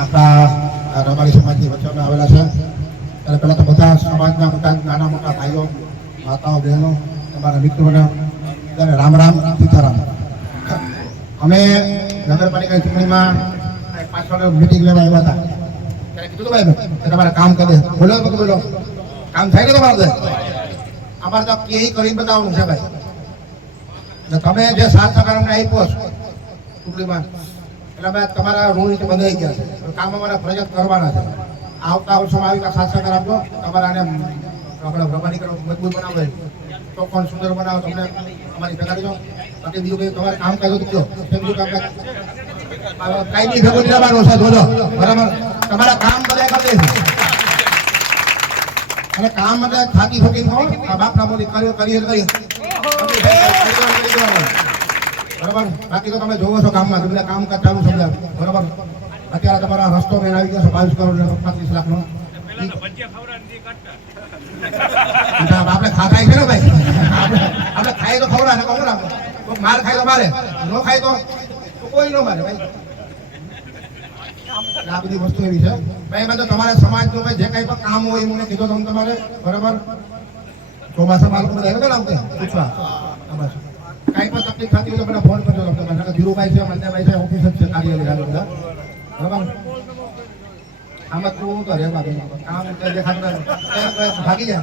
આપણા રબારી સમાજની વચ્ચે અમે આવેલા છે. ત્યારે પહેલાં તો બધા સમાજના બધા નાના મોટા ભાઈઓ, માતાઓ, બહેનો, તમારા મિત્રોને ત્યારે રામ રામ, સીતારામ. અમે નગરપાલિકાની ચૂંટણીમાં પાછળ મિટિંગ લેવા આવ્યા હતા. ત્યારે કીધું ભાઈ કે તમારે કામ કરે, બોલો બોલો કામ થાય ને તમારે? અમારે તો ક્યાંય કરી બતાવવાનું છે ભાઈ. તમે જે 7 ટકા અમને આપ્યો છો ચૂંટણીમાં, એટલે તમારા રૂલ નીચે બંધાઈ ગયા છે. કામ અમારા ફરજિયાત કરવાના છે. આવતા વર્ષોમાં આવી 7 ટકા આપજો. તમારે આને આપણે રબારી મજબૂત બનાવો, ચોખ્ખો સુંદર બનાવો. તમને અમારી ભેગા કરજો. બાકી બીજું કંઈ તમારે કામ કાજો તો બીજું કામ કાંઈ ભેગો લેવાનું છે. જોજો બરાબર, તમારા કામ બધા કરી દે. અને કામ એટલે થાકી ફોકી હો, આ બાપના બોલી કરી બરાબર. બાકી તો તમે જોવો છો કામમાં તમને કામ ચાલુ છે બરાબર. અત્યારે તમારા રસ્તો મેં આવી ગયો છે 22 કરોડ 35 લાખનો. આપણે ખાતા છે ને ભાઈ, આપણે ખાઈ તો ખવડા ને કહું આપણે માર ખાય તો મારે, ન ખાય તો કોઈ ન મારે ભાઈ. આ બધી વસ્તુ એવી છે ભાઈ. એમાં તો તમારે સમાજનું જે કઈ પણ કામ હોય મને કીધું તમે તમારે બરાબર. ચોમાસામાં લોકો બધા આવ્યા હતા પૂછવા, કઈ પણ તકલીફ થતી હોય તો મને ફોન કરજો. તમે ધીરુભાઈ છે, મંદાભાઈ છે, ઓફિસ જ છે કાર્યાલય બધા બરાબર. આમાં તું તો રહેવા કામ ભાગી જાય.